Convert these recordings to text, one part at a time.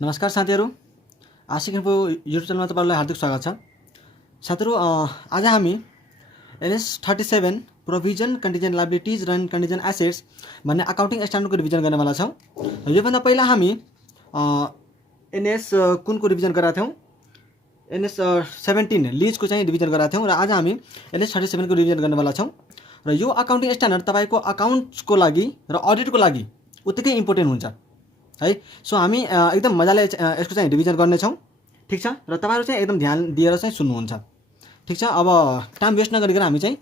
नमस्कार साथीहरू, आशिक info YouTube च्यानलमा तपाईँलाई हार्दिक स्वागत छ। साथीहरू, आज हामी NS37 प्रोभिजन कन्टिजेन्ट लायबिलिटिज र कन्टिजेन्ट एसेट्स भन्ने अकाउन्टिङ स्ट्यान्डर्डको रिभिजन गर्नेवाला छौँ। योभन्दा पहिला हामी NS कुनको रिभिजन गरेका थियौँ, NS17 लिजको चाहिँ रिभिजन गरेका थियौँ र आज हामी NS37 को रिभिजन गर्नेवाला छौँ। र यो अकाउन्टिङ स्ट्यान्डर्ड तपाईँको अकाउन्ट्सको लागि र अडिटको लागि उत्तिकै इम्पोर्टेन्ट हुन्छ है। सो हामी एकदम मजाले यसको चाहिँ रिभिजन गर्नेछौँ, ठिक छ। र तपाईँहरू चाहिँ एकदम ध्यान दिएर चाहिँ सुन्नुहुन्छ, ठिक छ। अब टाइम वेस्ट नगरिकन हामी चाहिँ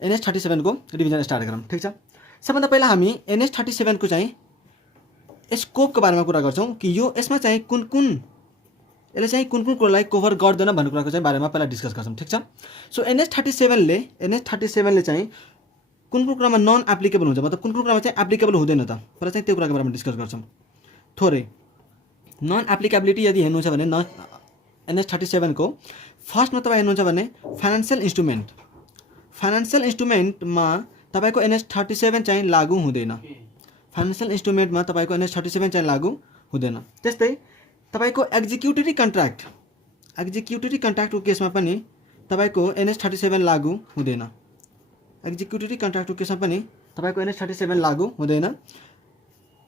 NS37 को रिभिजन स्टार्ट गरौँ, ठिक छ। सबभन्दा पहिला हामी NS37 को चाहिँ स्कोपको बारेमा कुरा गर्छौँ कि यो यसमा चाहिँ यसले चाहिँ कुन कुरालाई कभर गर्दैन भन्ने कुराको चाहिँ बारेमा पहिला डिस्कस गर्छौँ, ठिक छ। सो NS37 ले चाहिँ कुन कुरामा नन एप्लिकेबल हुन्छ, मतलब कुन कुरामा चाहिँ एप्लिकेबल हुँदैन त, पहिला चाहिँ त्यो कुराको बारेमा डिस्कस गर्छौँ थोरै। नन एप्लिकेबिलिटी यदि हेर्नुहुन्छ भने NS37 को फर्स्टमा तपाईँ हेर्नुहुन्छ भने फाइनेन्शियल इन्स्ट्रुमेन्टमा तपाईँको NS37 चाहिँ लागू हुँदैन। फाइनेन्शियल इन्स्ट्रुमेन्टमा तपाईँको NS37 चाहिँ लागू हुँदैन। त्यस्तै तपाईँको एक्जिक्युटिभ कन्ट्र्याक्टको केसमा पनि तपाईँको NS37 लागू हुँदैन। एक्जिक्युटिभ कन्ट्र्याक्टको केसमा पनि तपाईँको NS37 लागू हुँदैन।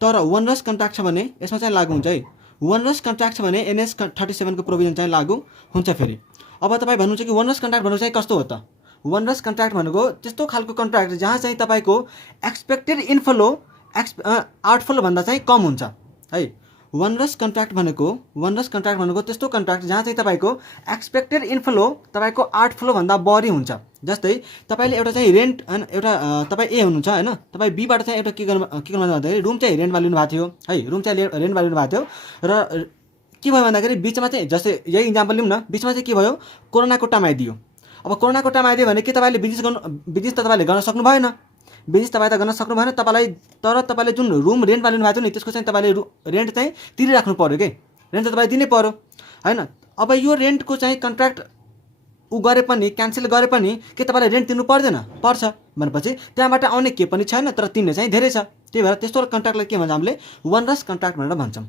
तर वनरस कन्ट्र्याक्ट छ भने यसमा चाहिँ लागू हुन्छ है। वनरस कन्ट्र्याक्ट छ भने NS37 को प्रोभिजन चाहिँ लागू हुन्छ। फेरि अब तपाईँ भन्नुहुन्छ कि वनरस कन्ट्र्याक्ट भनेको चाहिँ कस्तो हो त? वनरस कन्ट्र्याक्ट भनेको त्यस्तो खालको कन्ट्र्याक्ट जहाँ चाहिँ तपाईँको एक्सपेक्टेड इनफ्लो आउटफ्लो भन्दा चाहिँ कम हुन्छ है। वनरस कन्ट्र्याक्ट भनेको त्यस्तो कन्ट्र्याक्ट जहाँ चाहिँ तपाईँको एक्सपेक्टेड इनफ्लो तपाईँको आउटफ्लो भन्दा बढी हुन्छ। जस्तै तपाईँले एउटा चाहिँ रेन्ट होइन, एउटा तपाईँ ए हुनुहुन्छ होइन, तपाईँ बीबाट चाहिँ एउटा के गर्नु भन्दाखेरि रुम चाहिँ रेन्टमा लिनुभएको थियो है, रुम चाहिँ रेन्टमा लिनुभएको थियो। र के भयो भन्दाखेरि बिचमा चाहिँ जस्तै यही इक्जाम्पल लिउँ न, बिचमा चाहिँ के भयो, कोरोनाको टाइम आइदियो। अब कोरोनाको टाइम आइदियो भने के तपाईँले बिजनेस त तपाईँले गर्न सक्नु भएन, तर तपाईँले जुन रुम रेन्टमा लिनुभएको थियो नि त्यसको चाहिँ तपाईँले रेन्ट चाहिँ तिरिराख्नु पऱ्यो कि, रेन्ट त तपाईँ दिनै पऱ्यो होइन। अब यो रेन्टको चाहिँ कन्ट्र्याक्ट गरे पनि क्यान्सल गरे पनि के तपाईँले रेन्ट तिर्नु पर्दैन? पर्छ भनेपछि त्यहाँबाट आउने के पनि छैन, तर तिर्ने चाहिँ धेरै छ। त्यही भएर त्यस्तो कन्ट्र्याक्टलाई के भन्छ हामीले? वनरस कन्ट्र्याक्ट भनेर भन्छौँ।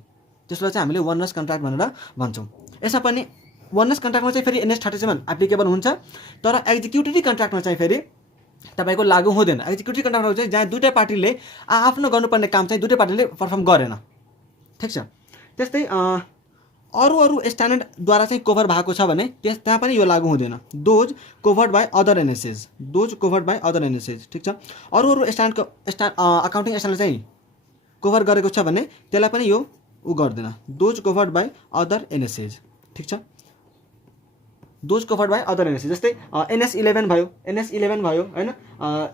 त्यसलाई चाहिँ हामीले वनरस कन्ट्र्याक्ट भनेर भन्छौँ। यसमा पनि वनरस कन्ट्र्याक्टमा चाहिँ फेरि NS37 एप्लिकेबल हुन्छ, तर एक्जिक्युटिभ कन्ट्र्याक्टमा चाहिँ फेरि तपाईँको लागू हुँदैन। एक्जिक्युटिभ कन्ट्र्याक्टमा चाहिँ जहाँ दुईवटा पार्टीले आफ्नो गर्नुपर्ने काम चाहिँ दुईवटा पार्टीले पर्फर्म गरेन, ठिक छ। त्यस्तै अरू स्ट्यान्डर्डद्वारा चाहिँ कभर भएको छ भने त्यहाँ पनि यो लागू हुँदैन। दोज कभर्ड बाई अदर एनएसएज, ठिक छ। अरू अकाउन्टिङ स्ट्यान्डर्ड चाहिँ कभर गरेको छ भने त्यसलाई पनि यो गर्दैन। दोज कभर्ड बाई अदर एनएसएज, ठिक छ। दोज कभर्ड बाई अदर एनएसएज, जस्तै NS11 भयो होइन,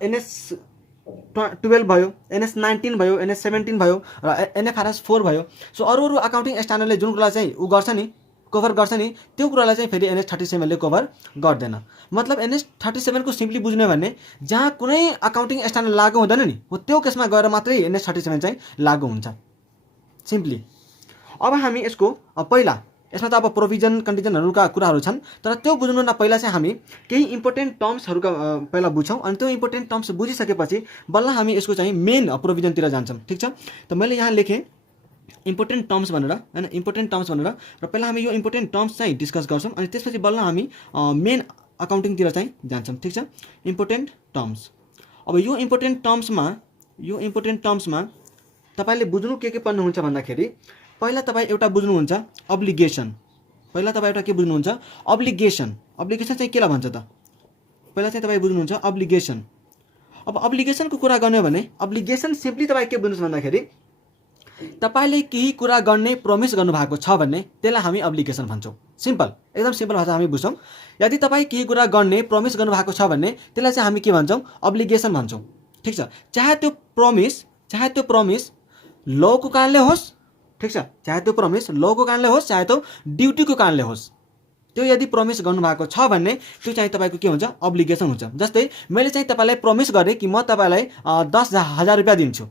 NS12 भयो, NS19 भयो, NS17 भयो र NFRS 4 भयो। सो अरू अकाउन्टिङ स्ट्यान्डर्डले जुन कुरालाई चाहिँ गर्छ नि, कभर गर्छ नि, त्यो कुरालाई चाहिँ फेरि NS37 ले कभर गर्दैन। मतलब NS37 को सिम्पली बुझ्ने भने जहाँ कुनै अकाउन्टिङ स्ट्यान्डर्ड लागू हुँदैन नि हो त्यो केसमा गएर मात्रै NS37 चाहिँ लागू हुन्छ, सिम्पली। अब हामी यसमा त अब प्रोभिजन कन्टिजेन्टहरूका कुराहरू छन्, तर त्यो बुझ्नुभन्दा पहिला चाहिँ हामी केही इम्पोर्टेन्ट टर्म्सहरूका पहिला बुझ्छौँ। अनि त्यो इम्पोर्टेन्ट टर्म्स बुझिसकेपछि बल्ल हामी यसको चाहिँ मेन प्रोभिजनतिर जान्छौँ, ठिक छ। त मैले यहाँ लेखेँ इम्पोर्टेन्ट टर्म्स भनेर होइन, र पहिला हामी यो इम्पोर्टेन्ट टर्म्स चाहिँ डिस्कस गर्छौँ, अनि त्यसपछि बल्ल हामी मेन अकाउन्टिङतिर चाहिँ जान्छौँ, ठिक छ। इम्पोर्टेन्ट टर्म्स, अब यो इम्पोर्टेन्ट टर्म्समा तपाईँले बुझ्नु के पर्नुहुन्छ भन्दाखेरि पहिला तपाईँ एउटा बुझ्नुहुन्छ अब्लिगेसन। अब्लिगेसन चाहिँ केलाई भन्छ त? पहिला चाहिँ तपाईँ बुझ्नुहुन्छ अब्लिगेसन। अब अब्लिगेसनको कुरा गर्ने हो भने अब्लिगेसन सिम्पली तपाईँ के बुझ्नुहोस् भन्दाखेरि तपाईँले केही कुरा गर्ने प्रोमिस गर्नुभएको छ भने त्यसलाई हामी अब्लिगेसन भन्छौँ। सिम्पल, एकदम सिम्पल भाषा हामी बुझ्छौँ। यदि तपाईँ केही कुरा गर्ने प्रोमिस गर्नुभएको छ भने त्यसलाई चाहिँ हामी के भन्छौँ? अब्लिगेसन भन्छौँ, ठिक छ। चाहे त्यो प्रोमिस लको कारणले होस्, ठिक छ, चाहे त्यो प्रोमिस लको कारणले होस्, चाहे त्यो ड्युटीको कारणले होस्, त्यो यदि प्रोमिस गर्नुभएको छ भने त्यो चाहिँ तपाईँको के हुन्छ? अब्लिगेसन हुन्छ। जस्तै मैले चाहिँ तपाईँलाई प्रोमिस गरेँ कि म तपाईँलाई 10,000 रुपियाँ दिन्छु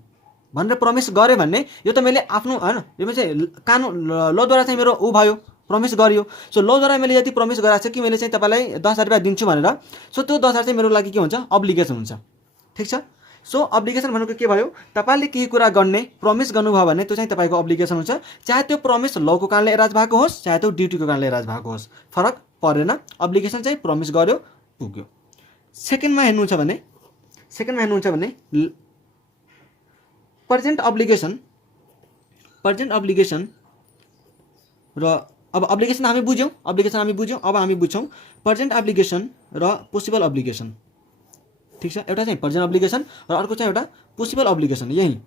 भनेर प्रोमिस गरेँ भने यो त मैले आफ्नो होइन, यो चाहिँ कानुन लद्वारा चाहिँ मेरो भयो, प्रोमिस गरियो। सो लद्वारा मैले यदि प्रोमिस गरेको छु कि मैले चाहिँ तपाईँलाई 10,000 रुपियाँ दिन्छु भनेर, सो त्यो 10,000 चाहिँ मेरो लागि के हुन्छ? अब्लिगेसन हुन्छ, ठिक छ। सो अब्लिगेसन भनेको के भयो, तपाईँले केही कुरा गर्ने प्रमिस गर्नुभयो भने त्यो चाहिँ तपाईँको अब्लिगेसन हुन्छ। चाहे त्यो प्रमिस लको कारणले एराज भएको होस्, चाहे त्यो ड्युटीको कारणले एराज भएको होस्, फरक परेन। अब्लिगेसन चाहिँ प्रमिस गर्यो पुग्यो। सेकेन्डमा हेर्नुहुन्छ भने पर्जेन्ट अब्लिगेसन र अब अब्लिगेसन हामी बुझ्यौँ, अब हामी बुझ्छौँ पर्जेन्ट अब्लिगेसन र पोसिबल अब्लिगेसन। ठिक छ, एउटा चाहिँ पर्जेन्ट अब्लिगेसन र अर्को चाहिँ एउटा पोसिबल अब्लिगेसन, यही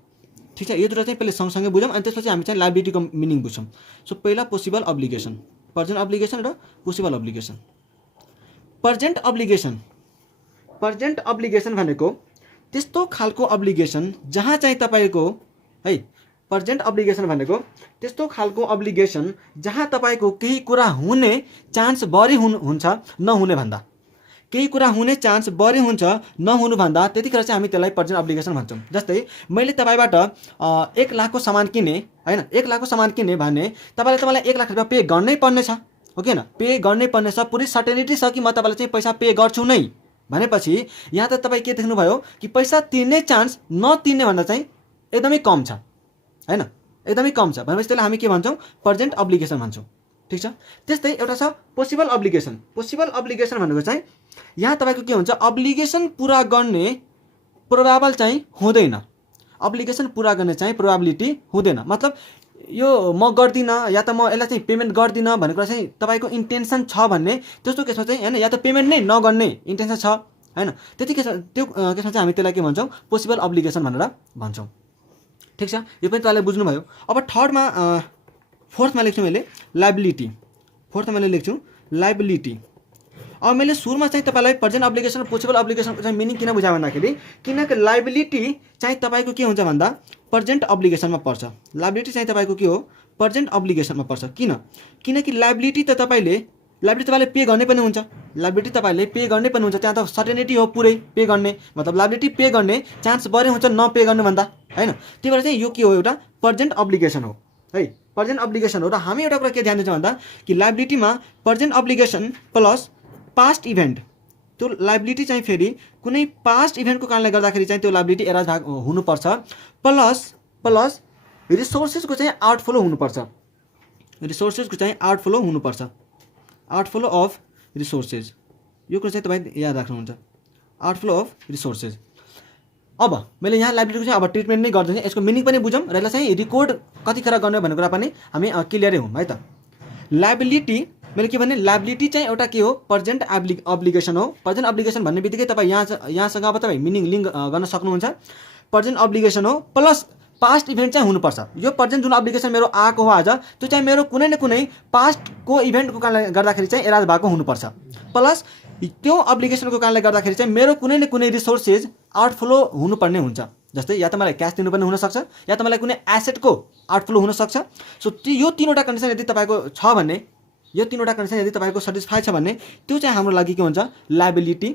ठिक छ। यो दुईवटा चाहिँ पहिले सँगसँगै बुझौँ अनि त्यसपछि हामी चाहिँ लायबिलिटीको मिनिङ बुझ्छौँ। सो पहिला पोसिबल अब्लिगेसन, पर्जेन्ट अब्लिगेसन र पोसिबल अब्लिगेसन। पर्जेन्ट अब्लिगेसन भनेको त्यस्तो खालको अब्लिगेसन जहाँ चाहिँ तपाईँको है, पर्जेन्ट अब्लिगेसन भनेको त्यस्तो खालको अब्लिगेसन जहाँ तपाईँको केही कुरा हुने चान्स बढी हुन्छ नहुने भन्दा, केही कुरा हुने चान्स बढी हुन्छ नहुनु भन्दा, त्यतिखेर चाहिँ हामी त्यसलाई पर्जेन्ट अब्लिगेसन भन्छौँ। जस्तै मैले तपाईँबाट 1 लाखको सामान किने हैन, 1 लाखको सामान किने भने मलाई 1 लाख रुपियाँ पे गर्नै पर्ने छ, हो कि हैन, पे गर्नै पर्ने छ, पुरै सर्टेनिटी छ कि म तपाईँलाई चाहिँ पैसा पे गर्छु नै भनेपछि यहाँ त तपाईँ के देख्नुभयो कि पैसा तिर्ने चान्स नतिर्ने भन्दा चाहिँ एकदमै कम छ हैन, एकदमै कम छ भनेपछि त्यसलाई हामी के भन्छौँ, पर्जेन्ट अब्लिगेसन भन्छौँ। ठिक छ। त्यस्तै एउटा छ पोसिबल अब्लिगेसन। पोसिबल अब्लिगेसन भनेको चाहिँ यहाँ तपाईँको के हुन्छ, अब्लिगेसन पुरा गर्ने प्रोबाबल चाहिँ हुँदैन, अब्लिगेसन पुरा गर्ने चाहिँ प्रोबाबिलिटी हुँदैन। मतलब यो म गर्दिनँ या त म यसलाई चाहिँ पेमेन्ट गर्दिनँ भन्ने कुरा चाहिँ तपाईँको इन्टेन्सन छ भन्ने, त्यस्तो केसमा चाहिँ हैन, या त पेमेन्ट नै नगर्ने इन्टेन्सन छ हैन, त्यो केसमा चाहिँ हामी त्यसलाई के भन्छौँ, पोसिबल अब्लिगेसन भनेर भन्छौँ। ठिक छ, यो पनि तपाईँले बुझ्नुभयो। अब फोर्थमा लेख्छु मैले लायबिलिटी। अब मैले सुरुमा चाहिँ तपाईँलाई पर्जेन्ट अब्लिगेसन र पोसिबल अब्लिगेसनको चाहिँ मिनिङ किन बुझाएँ भन्दाखेरि, किनकि लायबिलिटी चाहिँ तपाईँको के हुन्छ भन्दा पर्जेन्ट अब्लिगेसनमा पर्छ। लायबिलिटी चाहिँ तपाईँको के हो, पर्जेन्ट अब्लिगेसनमा पर्छ। किनकि लायबिलिटी तपाईँले पे गर्नै पनि हुन्छ, त्यहाँ त सर्टेनिटी हो पुरै पे गर्ने, मतलब लायबिलिटी पे गर्ने चान्स बढी हुन्छ नपे गर्ने भन्दा हैन। त्यही भएर चाहिँ यो के हो, एउटा पर्जेन्ट अब्लिगेसन हो है, पर्जेन्ट अब्लिगेसन हो। र हामी एउटा कुरा के ध्यान दिन्छौँ भन्दा कि लायबिलिटीमा पर्जेन्ट अब्लिगेसन प्लस पास्ट इभेन्ट, त्यो लायबिलिटी चाहिँ फेरि कुनै पास्ट इभेन्टको कारणले गर्दाखेरि चाहिँ त्यो लायबिलिटी एराज हुनुपर्छ, प्लस रिसोर्सेसको चाहिँ आउटफ्लो हुनुपर्छ, आउटफ्लो अफ रिसोर्सेस। यो कुरा चाहिँ तपाईँ याद राख्नुहुन्छ, आउटफ्लो अफ रिसोर्सेस। अब मैले यहाँ लायबिलिटीको चाहिँ अब ट्रिटमेन्ट नै गरिदिन्छु, यसको मिनिङ पनि बुझौँ र यसलाई चाहिँ रिकर्ड कतिखेर गर्ने भन्ने कुरा पनि हामी क्लियरै हौँ है त। लायबिलिटी मैले के भने, लायबिलिटी चाहिँ एउटा के हो, पर्जेन्ट अब्लिगेसन हो। पर्जेन्ट अब्लिगेसन भन्ने बित्तिकै तपाईँ यहाँसँग अब तपाईँ मिनिङ लिङ्क गर्न सक्नुहुन्छ। पर्जेन्ट अब्लिगेसन हो प्लस पास्ट इभेन्ट चाहिँ हुनुपर्छ। यो पर्जेन्ट जुन अब्लिगेसन मेरो आएको हो आज, त्यो चाहिँ मेरो कुनै न कुनै पास्टको इभेन्टको कारणले गर्दाखेरि चाहिँ एराज भएको हुनुपर्छ, प्लस त्यो अब्लिगेसनको कारणले गर्दाखेरि चाहिँ मेरो कुनै न कुनै रिसोर्सेज आउटफ्लो हुनुपर्ने हुन्छ। जस्तै या त मलाई क्यास दिनुपर्ने हुनसक्छ, या त मलाई कुनै एसेटको आउटफ्लो हुनसक्छ। सो यो तीनवटा कन्डिसन यदि तपाईँको छ भने, यो तीनवटा कन्डिसन यदि तपाईँको सेटिस्फाई छ भने त्यो चाहिँ हाम्रो लागि के हुन्छ, लायबिलिटी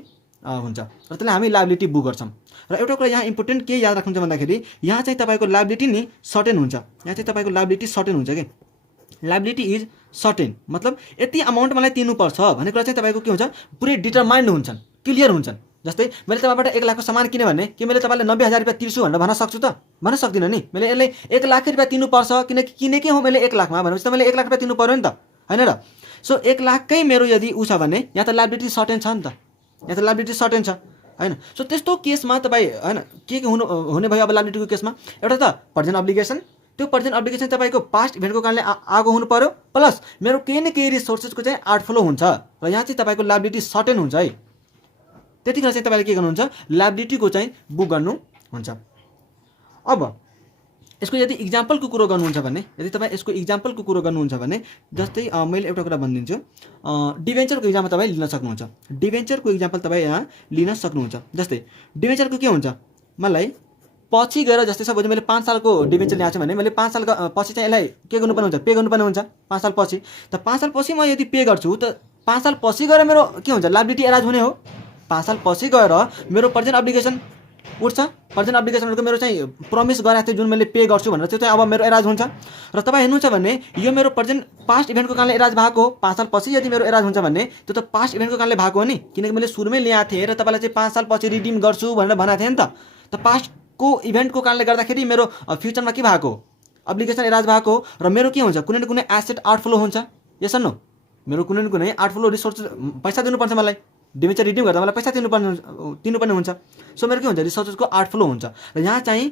हुन्छ, र त्यसलाई हामी लायबिलिटी बुक गर्छौँ। र एउटा कुरा यहाँ इम्पोर्टेन्ट के याद राख्नुहुन्छ भन्दाखेरि, यहाँ चाहिँ तपाईँको लायबिलिटी नि सर्टेन हुन्छ, यहाँ चाहिँ तपाईँको लायबिलिटी सर्टेन हुन्छ कि लायबिलिटी इज सर्टेन, मतलब यति अमाउन्ट मलाई तिर्नुपर्छ भन्ने कुरा चाहिँ तपाईँको के हुन्छ, पुरै डिटरमाइन्ड हुन्छन्, क्लियर हुन्छन्। जस्तै मैले तपाईँबाट 1 लाखको सामान किने भने के मैले तपाईँलाई 90,000 रुपियाँ तिर्छु भनेर भन्न सक्छु त? भन्न सक्दिनँ नि। मैले यसलाई 1 लाख रुपियाँ तिर्नुपर्छ किनकि किनेकै हो मैले 1 लाखमा भनेपछि त मैले 1 लाख रुपियाँ तिर्नु पऱ्यो नि त, होइन र? सो 1 लाखकै मेरो यदि ऊ छ भने यहाँ त लायबिलिटी सर्टेन छ नि त, यहाँ त लायबिलिटी सर्टेन छ हैन। सो त्यस्तो केसमा तपाईँ हैन के हुने भयो अब लायबिलिटीको केसमा, एउटा त पर्जेन्ट अब्लिगेसन, त्यो पर्जेन्ट अब्लिगेसन तपाईँको पास्ट इभेन्टको कारणले आएको हुनु पर्यो, प्लस मेरो केही न केही रिसोर्सेसको चाहिँ आउटफ्लो हुन्छ र यहाँ चाहिँ तपाईँको लायबिलिटी सर्टेन हुन्छ है। त्यतिखेर चाहिँ तपाईँले के गर्नुहुन्छ, लायबिलिटीको चाहिँ बुक गर्नुहुन्छ। अब यसको यदि इक्जाम्पलको कुरो गर्नुहुन्छ भने, जस्तै मैले एउटा कुरा भनिदिन्छु, डिभेन्चरको इक्जाम्पल तपाईँ लिन सक्नुहुन्छ। डिभेन्चरको इक्जाम्पल तपाईँ यहाँ लिन सक्नुहुन्छ। जस्तै डिभेन्चरको के हुन्छ, मलाई पछि गएर जस्तै सपोज मैले 5 सालको डिभेन्चर ल्याएको छु भने मैले 5 साल पछि चाहिँ यसलाई के गर्नुपर्ने हुन्छ, पे गर्नुपर्ने हुन्छ 5 साल पछि। त 5 साल पछि म यदि पे गर्छु त 5 साल पछि गएर मेरो के हुन्छ, लायबिलिटी एराज हुने हो। 5 साल पछि गएर मेरो पर्जेन्ट अब्लिगेसन उठ्छ। पर्जेन्ट अब्लिगेसन भनेको मेरो चाहिँ प्रमिस गरेको थियो जुन मैले पे गर्छु भनेर, त्यो चाहिँ अब मेरो एराज हुन्छ। र तपाईँ हेर्नुहुन्छ भने यो मेरो पर्जेन्ट पास्ट इभेन्टको कारणले एराज भएको हो। 5 साल पछि यदि मेरो एराज हुन्छ भने त्यो त पास्ट इभेन्टको कारणले भएको हो नि, किनकि मैले सुरुमै ल्याएको थिएँ र तपाईँलाई चाहिँ 5 साल पछि रिडिम गर्छु भनेर भनेको थिएँ नि त। त पास्टको इभेन्टको कारणले गर्दाखेरि मेरो फ्युचरमा के भएको अब्लिगेसन एराज भएको र मेरो के हुन्छ कुनै न कुनै एसेट आउटफ्लो हुन्छ यस नो मेरो कुनै न कुनै आउटफ्लो रिसोर्स पैसा दिनुपर्छ मलाई डिबेन्चर रिडिम गर्दा मलाई पैसा तिर्नुपर्ने हुन्छ सो मेरो के हुन्छ रिसोर्सेसको आउटफ्लो हुन्छ र यहाँ चाहिँ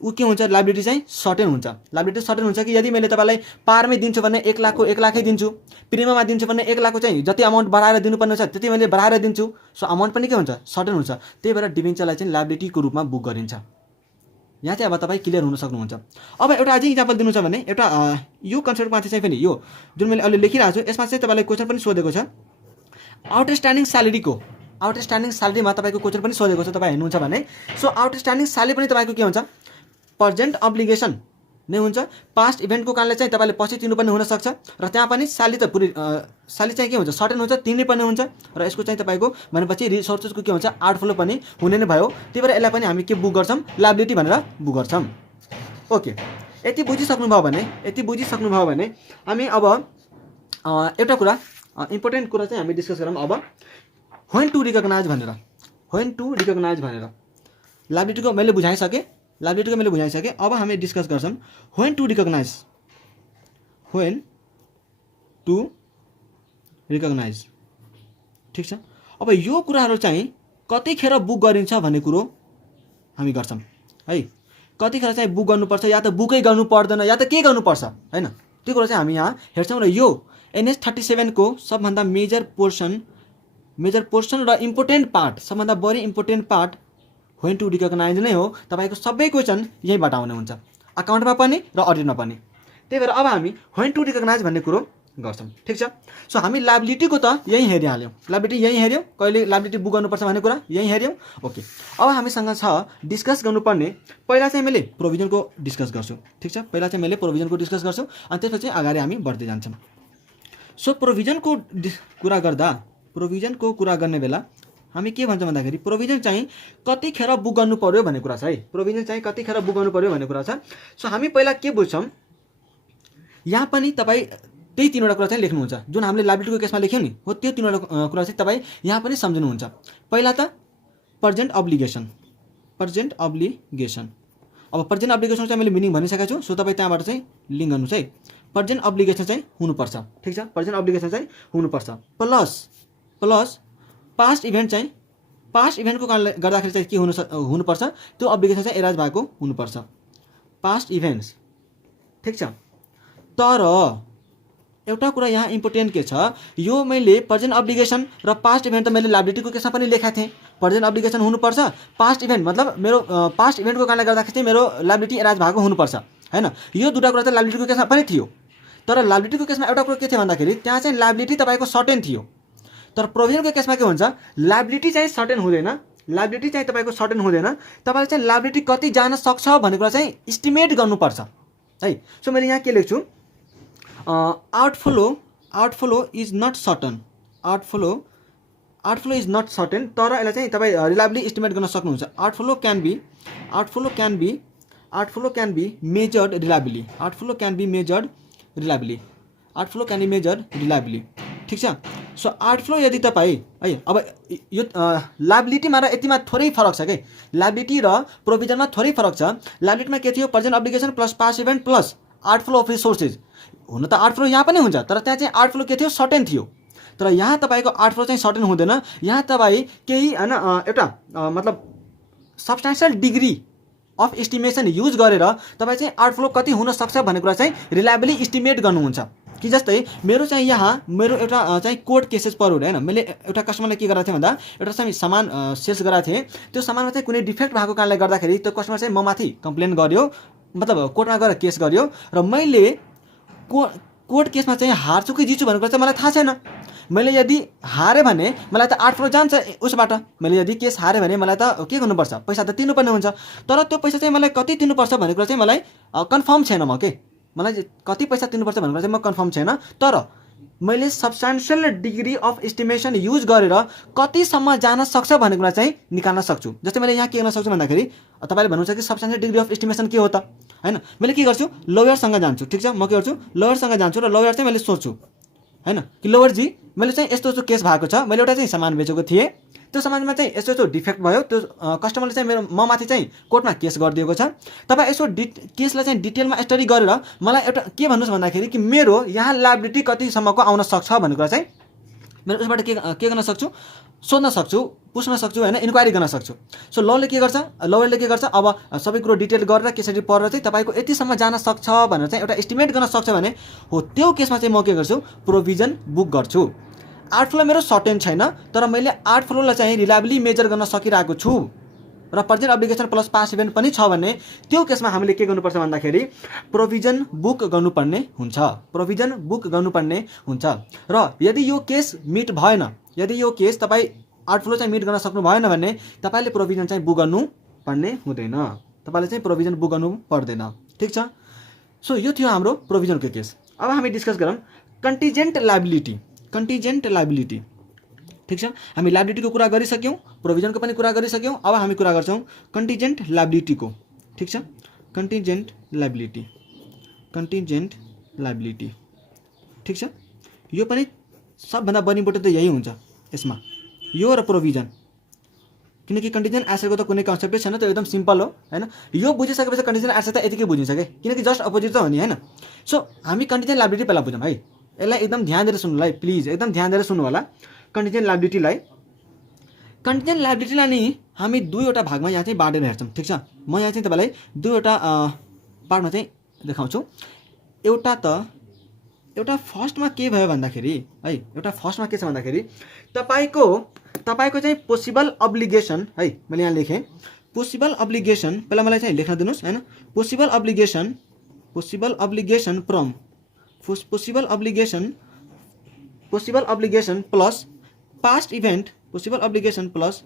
ऊ के हुन्छ लाइबिलिटी चाहिँ सर्टेन हुन्छ लाइबिलिटी सर्टेन हुन्छ कि यदि मैले तपाईँलाई पारमै दिन्छु भने 1 लाखको 1 लाखै दिन्छु प्रिमियममा दिन्छु भने 1 लाखको चाहिँ जति अमाउन्ट बढाएर दिनुपर्ने छ त्यति मैले बढाएर दिन्छु सो अमाउन्ट पनि के हुन्छ सर्टेन हुन्छ त्यही भएर डिबेन्चरलाई चाहिँ लाइबिलिटीको रूपमा बुक गरिन्छ यहाँ चाहिँ अब तपाईँ क्लियर हुन सक्नुहुन्छ अब एउटा अझै इक्जाम्पल दिनु छ भने एउटा यो कन्सेप्टमाथि चाहिँ पनि यो जुन मैले अहिले लेखिरहेको छु यसमा चाहिँ तपाईँलाई क्वेसन पनि सोधेको छ आउटस्ट्यान्डिङ स्यालेरीमा तपाईँको क्वेसन पनि सोधेको छ तपाईँ हेर्नुहुन्छ भने सो आउटस्ट्यान्डिङ स्यालेरी पनि तपाईँको के हुन्छ पर्जेन्ट अब्लिगेसन नै हुन्छ पास्ट इभेन्टको कारणले चाहिँ तपाईँले पछि तिर्नुपर्ने हुनसक्छ र त्यहाँ पनि स्यालेरी त पुरै स्यालेरी चाहिँ के हुन्छ सर्टेन हुन्छ तिर्नुपर्ने हुन्छ र यसको चाहिँ तपाईँको भनेपछि रिसोर्सेसको के हुन्छ आउटफ्लो पनि हुने नै भयो त्यही भएर यसलाई पनि हामी के बुक गर्छौँ लायबिलिटी भनेर बुक गर्छौँ ओके यति बुझिसक्नुभयो भने हामी अब एउटा कुरा इम्पोर्टेन्ट कुरा चाहिँ हामी डिस्कस गरौँ अब व्हेन टु रिकग्नाइज भनेर लायबिलिटीको मैले बुझाइसकेँ अब हामी डिस्कस गर्छौँ व्हेन टु रिकग्नाइज ठिक छ अब यो कुराहरू चाहिँ कतिखेर बुक गरिन्छ भन्ने कुरो हामी गर्छौँ है कतिखेर चाहिँ बुक गर्नुपर्छ या त बुकै गर्नु पर्दैन या त के गर्नुपर्छ हैन त्यो कुरा चाहिँ हामी यहाँ हेर्छौँ र यो NH 37 को सबभन्दा मेजर पोर्सन र इम्पोर्टेन्ट पार्ट सबभन्दा बढी important part when to recognise नै हो तपाईको सबै क्वेसन यहीँबाट आउने हुन्छ अकाउन्टमा पनि र अडिटमा पनि त्यही भएर अब हामी व्हेन टु रिकग्नाइज भन्ने कुरो गर्छौँ ठिक छ सो हामी लायबिलिटीको त यही हेरिहाल्यौँ कहिले लायबिलिटी बुक गर्नुपर्छ भन्ने कुरा यही हेर्यौँ ओके अब हामीसँग छ डिस्कस गर्नुपर्ने पहिला चाहिँ मैले प्रोभिजनको डिस्कस गर्छु ठिक छ अनि त्यसपछि अगाडि हामी बढ्दै जान्छौँ सो प्रोभिजनको कुरा गर्ने बेला हामी के भन्छौँ भन्दाखेरि प्रोभिजन चाहिँ कतिखेर बुक गर्नु पर्यो भन्ने कुरा छ है सो हामी पहिला के बुझ्छौँ यहाँ पनि तपाईँ त्यही तीनवटा कुरा चाहिँ लेख्नुहुन्छ जुन हामीले लायबिलिटीको केसमा लेख्यौँ नि हो त्यो तीनवटा कुरा चाहिँ तपाईँ यहाँ पनि सम्झिनुहुन्छ पहिला त पर्जेन्ट अब्लिगेसन अब पर्जेन्ट अब्लिगेसन चाहिँ मैले मिनिङ भनिसकेको छु सो तपाईँ त्यहाँबाट चाहिँ लिङ्क गर्नुहोस् है पर्जेन्ट अब्लिगेसन चाहिँ हुनुपर्छ ठिक छ पर्जेन्ट अब्लिगेसन चाहिँ हुनुपर्छ प्लस पास्ट इभेन्टको कारणले गर्दाखेरि चाहिँ के हुनुपर्छ त्यो अब्लिगेसन चाहिँ एराज भएको हुनुपर्छ पास्ट इभेन्ट्स ठिक छ तर एउटा कुरा यहाँ इम्पोर्टेन्ट के छ यो मैले पर्जेन्ट अब्लिगेसन र पास्ट इभेन्ट त मैले लायबिलिटीको केसमा पनि लेखाएको थिएँ पर्जेन्ट अब्लिगेसन हुनुपर्छ पास्ट इभेन्ट मतलब मेरो पास्ट इभेन्टको कारणले गर्दाखेरि चाहिँ मेरो लायबिलिटी एराज भएको हुनुपर्छ हैन यो दुईटा कुरा चाहिँ लायबिलिटीको केसमा पनि थियो तर लायबिलिटीको केसमा एउटा कुरा के थियो भन्दाखेरि त्यहाँ चाहिँ लायबिलिटी तपाईँको सर्टेन थियो तर प्रोभिजनको केसमा के हुन्छ लायबिलिटी चाहिँ सर्टेन हुँदैन तपाईँले चाहिँ लायबिलिटी कति जान सक्छ भन्ने कुरा चाहिँ इस्टिमेट गर्नुपर्छ है सो मैले यहाँ के लेख्छु आउटफ्लो इज नट सर्टेन तर यसलाई चाहिँ तपाईँ रिलायबली इस्टिमेट गर्न सक्नुहुन्छ outflow can be measured reliably ठिक छ सो आउटफ्लो यदि तपाईँ है अब यो लायबिलिटीमा र यतिमा थोरै फरक छ कि लायबिलिटी र प्रोभिजनमा थोरै फरक छ लायबिलिटीमा के थियो present obligation plus past event plus outflow of resources हुन त आउटफ्लो यहाँ पनि हुन्छ तर त्यहाँ चाहिँ आउटफ्लो के थियो सर्टेन थियो तर यहाँ तपाईँको आउटफ्लो चाहिँ सर्टेन हुँदैन यहाँ तपाईँ केही हैन एउटा मतलब substantial degree of estimation use गरेर तपाईँ चाहिँ आउटफ्लो कति हुन सक्छ भन्ने कुरा चाहिँ रिलायबली इस्टिमेट गर्नुहुन्छ कि जस्तै मेरो चाहिँ यहाँ मेरो एउटा चाहिँ कोर्ट केसेस पर्यो हैन मैले एउटा कस्टमरलाई के गरेको थिएँ भन्दा एउटा चाहिँ सामान सेल्स गराएको थिएँ त्यो सामानमा चाहिँ कुनै डिफेक्ट भएको कारणले गर्दाखेरि त्यो कस्टमर चाहिँ ममाथि कम्प्लेन गर्यो मतलब कोर्टमा गएर केस गर्यो र मैले कोर्ट केसमा चाहिँ हार्छु कि जित्छु भन्ने कुरा चाहिँ मलाई थाहा छैन मैले यदि हारेँ भने मलाई त आउटफ्लो जान्छ उसबाट मैले यदि केस हारेँ भने मलाई त के गर्नुपर्छ पैसा त तिर्नुपर्ने हुन्छ तर त्यो पैसा चाहिँ मलाई कति तिर्नुपर्छ भन्ने कुरा चाहिँ मलाई कन्फर्म छैन मलाई कति पैसा तिर्नुपर्छ भन्ने कुरा चाहिँ म कन्फर्म छैन तर मैले substantial degree of estimation use गरेर कतिसम्म जान सक्छ भन्ने कुरा चाहिँ निकाल्न सक्छु जस्तै मैले यहाँ के गर्न सक्छु भन्दाखेरि तपाईँले भन्नुहुन्छ कि सब्सटेन्सियल डिग्री अफ एस्टिमेसन के हो त हैन मैले के गर्छु लयरसँग जान्छु ठिक छ म के गर्छु लयरसँग जान्छु र लयर चाहिँ मैले सोध्छु हैन कि लोवर जी मैले चाहिँ यस्तो यस्तो केस भएको छ, मैले एउटा चाहिँ सामान बेचेको थिएँ, त्यो सामानमा चाहिँ यस्तो यस्तो डिफेक्ट भयो, त्यो कस्टमरले चाहिँ मेरो ममाथि चाहिँ कोर्टमा केस गरिदिएको छ। तपाईँ यसो केसलाई चाहिँ डिटेलमा स्टडी गरेर मलाई एउटा के भन्नुहोस् भन्दाखेरि कि मेरो यहाँ लायबिलिटी कतिसम्मको आउन सक्छ भन्ने कुरा चाहिँ मेरो उसबाट के गर्न सक्छु, सोध्न सक्छु, पुछ्न सक्छु हैन, इन्क्वायरी गर्न सक्छु। सो लले के गर्छ, लयरले के गर्छ, अब सबै कुरो डिटेल गरेर केसरी पढेर चाहिँ तपाईँको यतिसम्म जान सक्छ भनेर चाहिँ एउटा एस्टिमेट गर्न सक्छ भने हो त्यो केसमा चाहिँ म के गर्छु, प्रोभिजन बुक गर्छु। आर्ट फ्लो मेरो सर्टेन छैन, तर मैले आर्ट फ्लोलाई चाहिँ रिलायबली मेजर गर्न सकिरहेको छु र present obligation plus past event पनि छ भने त्यो केसमा हामीले के गर्नुपर्छ भन्दाखेरि प्रोभिजन बुक गर्नुपर्ने हुन्छ, प्रोभिजन बुक गर्नुपर्ने हुन्छ। र यदि यो केस मिट भएन, यदि यो केस तपाईँ आर्ट फ्लो चाहिँ मिट गर्न सक्नु भएन भने तपाईँले प्रोभिजन चाहिँ बुक गर्नु पर्ने हुँदैन, तपाईँले चाहिँ प्रोभिजन बुक गर्नु पर्दैन। ठिक छ। सो यो थियो हाम्रो प्रोभिजनको केस। अब हामी डिस्कस गरौँ कन्टिजेन्ट लायबिलिटी। कन्टिजेन्ट लायबिलिटी, ठिक छ। हामी लायबिलिटीको कुरा गरिसक्यौँ, प्रोभिजनको पनि कुरा गरिसक्यौँ। अब हामी कुरा गर्छौँ कन्टिजेन्ट लायबिलिटीको। ठिक छ। कन्टिजेन्ट लायबिलिटी, कन्टिजेन्ट लायबिलिटी, ठिक छ। यो पनि सबभन्दा बढी इम्पोर्टेन्ट त यही हुन्छ यसमा, यो र प्रोभिजन, किनकि कन्टिजेन्ट एसेटको त कुनै कन्सेप्टै छैन, त्यो एकदम सिम्पल हो हैन। यो बुझिसकेपछि कन्टिजेन्ट एसेट त यतिकै बुझिन्छ कि, किनकि जस्ट अपोजिट त हो नि हैन। सो हामी कन्टिजेन्ट लायबिलिटी पहिला बुझौँ है, यसलाई एकदम ध्यान दिएर सुन्नु होला है, प्लिज एकदम ध्यान दिएर सुन्नु होला। कन्टिजेन्ट लायबिलिटीलाई नि हामी दुईवटा भागमा यहाँ चाहिँ बाँडेर हेर्छौँ। ठिक छ। म यहाँ चाहिँ तपाईँलाई दुईवटा पार्टमा चाहिँ देखाउँछु। एउटा फर्स्टमा के भयो भन्दाखेरि है, एउटा फर्स्टमा के छ भन्दाखेरि तपाईँको चाहिँ पोसिबल अब्लिगेसन है, मैले यहाँ लेखेँ पोसिबल अब्लिगेसन, पहिला मलाई चाहिँ लेख्न दिनुहोस् हैन। Possible obligation plus past event, possible obligation plus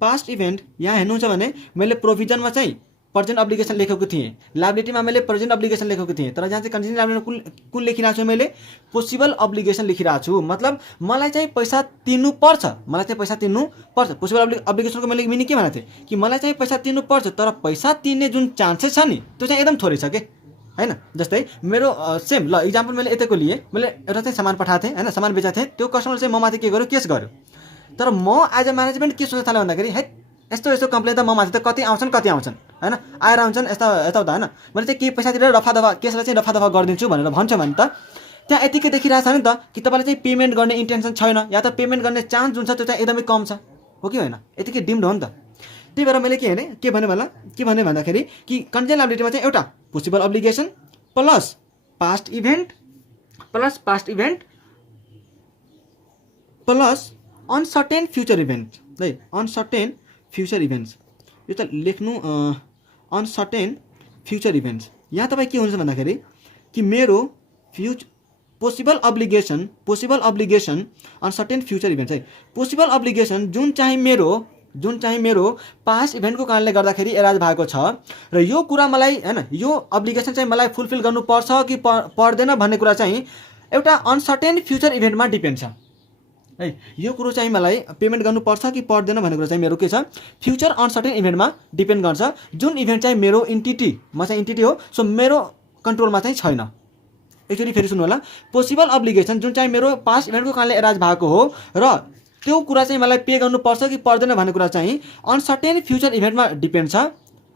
past event. यहाँ हेर्नुहुन्छ भने मैले प्रोभिजनमा चाहिँ प्रेजेन्ट अब्लिगेसन लेखेको थिएँ, लायबिलिटीमा मैले प्रेजेन्ट अब्लिगेसन लेखेको थिएँ, तर जहाँ चाहिँ कन्टिजेन्ट लायबिलिटी कुन लेखिरहेको छु, मैले पोसिबल अब्लिगेसन लेखिरहेको छु। मतलब मलाई चाहिँ पैसा तिर्नुपर्छ, मलाई चाहिँ पैसा तिर्नुपर्छ। पोसिबल अब्लिगेसनको मैले मिनिङ के भनेको थिएँ कि मलाई चाहिँ पैसा तिर्नुपर्छ, तर पैसा तिर्ने जुन चान्सेस छ नि त्यो चाहिँ एकदम थोरै छ कि हैन। जस्तै मेरो सेम ल इक्जाम्पल मैले यताको लिए, मैले एउटा चाहिँ सामान पठाएको थिएँ हैन, सामान बेचेको थिएँ, त्यो कस्टमर चाहिँ ममाथि के गर्यो, केस गर्यो। तर म एज अ म्यानेजमेन्ट के सोच्न थाल्यो भन्दाखेरि है यस्तो यस्तो कम्प्लेन त ममाथि त कति आउँछन् हैन, आएर आउँछन् यताउता हैन, मैले चाहिँ केही पैसा तिरेर रफादफा केसलाई चाहिँ रफादफा गरिदिन्छु भनेर भन्छ भने त त्यहाँ यतिकै देखिरहेको छ नि त कि तपाईँले चाहिँ पेमेन्ट गर्ने इन्टेन्सन छैन, या त पेमेन्ट गर्ने चान्स जुन छ त्यो चाहिँ एकदमै कम छ, हो कि होइन, यतिकै डिम्ड हो नि त। त्यही भएर मैले के भने भन्दाखेरि कि कन्टिजेन्ट लायबिलिटीमा चाहिँ एउटा possible obligation plus past event plus uncertain future event है, अनसर्टेन फ्युचर इभेन्ट्स। यो त लेख्नु अनसर्टेन फ्युचर इभेन्ट्स। यहाँ तपाईँ के हुन्छ भन्दाखेरि कि मेरो possible obligation uncertain future events है। पोसिबल अब्लिगेसन जुन चाहिँ मेरो पास्ट इभेन्टको कारणले गर्दाखेरि एराज भएको छ र यो कुरा मलाई हैन, यो अब्लिगेसन चाहिँ मलाई फुलफिल गर्नुपर्छ कि पर्दैन भन्ने कुरा चाहिँ एउटा अनसर्टेन फ्युचर इभेन्टमा डिपेन्ड छ है। यो कुरो चाहिँ मलाई पेमेन्ट गर्नुपर्छ कि पर्दैन भन्ने कुरा चाहिँ मेरो के छ, फ्युचर अनसर्टेन इभेन्टमा डिपेन्ड गर्छ, जुन इभेन्ट चाहिँ मेरो इन्टिटी, म चाहिँ इन्टिटी हो, सो मेरो कन्ट्रोलमा चाहिँ छैन। एकचोटि फेरि सुन्नु होला, पोसिबल अब्लिगेसन जुन चाहिँ मेरो पास्ट इभेन्टको कारणले एराज भएको हो र त्यो कुरा चाहिँ मलाई पे गर्नुपर्छ कि पर्दैन भन्ने कुरा चाहिँ अनसर्टेन फ्युचर इभेन्टमा डिपेन्ड छ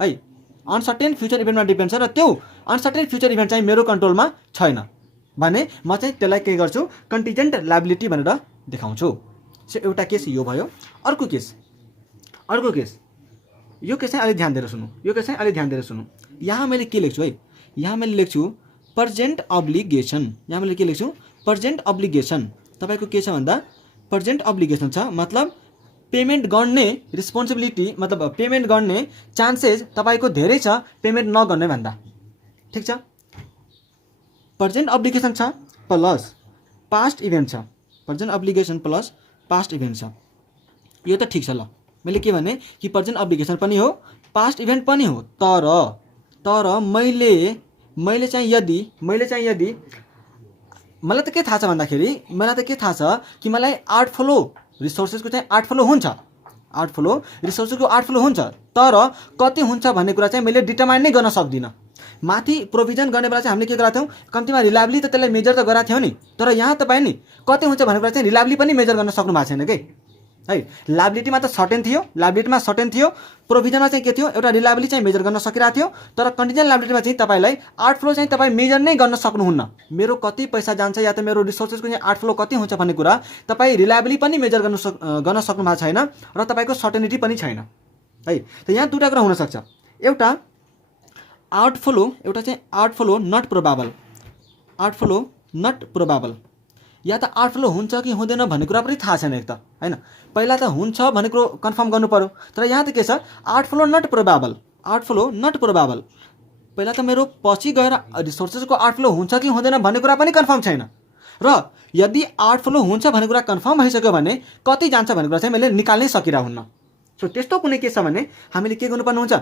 है, अनसर्टेन फ्युचर इभेन्टमा डिपेन्ड छ र त्यो अनसर्टेन फ्युचर इभेन्ट चाहिँ मेरो कन्ट्रोलमा छैन भने म चाहिँ त्यसलाई के गर्छु, कन्टिजेन्ट लायबिलिटी भनेर देखाउँछु। सो एउटा केस यो भयो। अर्को केस यो केस चाहिँ अलि ध्यान दिएर सुन्नु, यहाँ मैले के लेख्छु है, यहाँ मैले लेख्छु प्रेजेन्ट अब्लिगेसन। यहाँ मैले के लेख्छु, प्रेजेन्ट अब्लिगेसन। तपाईँको के छ भन्दा प्रेजेन्ट अब्लिगेसन छ, मतलब पेमेन्ट गर्ने रिस्पोन्सिबिलिटी, मतलब पेमेन्ट गर्ने चान्सेस तपाईँको धेरै छ पेमेन्ट नगर्ने भन्दा। ठिक छ। प्रेजेन्ट अब्लिगेसन छ प्लस पास्ट इभेन्ट छ, present obligation plus past event छ। यो त ठिक छ। ल मैले के भने कि प्रेजेन्ट अब्लिगेसन पनि हो, पास्ट इभेन्ट पनि हो, तर मैले चाहिँ यदि मलाई त के थाहा छ भन्दाखेरि कि मलाई आर्ट फ्लो रिसोर्सेसको चाहिँ आर्ट फ्लो हुन्छ, तर कति हुन्छ भन्ने कुरा चाहिँ मैले डिटरमाइन नै गर्न सक्दिनँ। माथि प्रोभिजन गर्ने बेला चाहिँ हामीले के गरेका थियौँ, कम्तीमा रिलायबली त त्यसलाई मेजर त गरेका थियौँ नि, तर यहाँ तपाईँ नि कति हुन्छ भनेको कुरा चाहिँ रिलायबली पनि मेजर गर्न सक्नु भएको छैन कि है। लायबिलिटीमा त सर्टेन थियो, लायबिलिटीमा सर्टेन थियो, प्रोभिजनमा चाहिँ के थियो, एउटा रिलायबली चाहिँ मेजर गर्न सकिरहेको थियो, तर कन्टिजेन्ट लायबिलिटीमा चाहिँ तपाईँलाई आर्ट फ्लो चाहिँ तपाईँ मेजर नै गर्न सक्नुहुन्न। मेरो कति पैसा जान्छ या त मेरो रिसोर्सेसको चाहिँ आर्ट फ्लो कति हुन्छ भन्ने कुरा तपाईँ रिलायबली पनि मेजर गर्न सक्नु भएको छैन र तपाईँको सर्टेनिटी पनि छैन है। त यहाँ दुईवटा कुरा हुनसक्छ, एउटा outflow not probable, outflow not probable, या त आर्ट फ्लो हुन्छ कि हुँदैन भन्ने कुरा पनि थाहा छैन एक त हैन। पहिला त हुन्छ भन्ने कुरो कन्फर्म गर्नु पर्यो, तर यहाँ त के छ, outflow not probable, outflow not probable. पहिला त मेरो पछि गएर रिसोर्सेसको आर्ट फ्लो हुन्छ कि हुँदैन भन्ने कुरा पनि कन्फर्म छैन, र यदि आर्ट फ्लो हुन्छ भन्ने कुरा कन्फर्म भइसक्यो भने कति जान्छ भन्ने कुरा चाहिँ मैले निकाल्नै सकिरहन्न। सो त्यस्तो कुनै के छ भने हामीले के गर्नुपर्ने हुन्छ,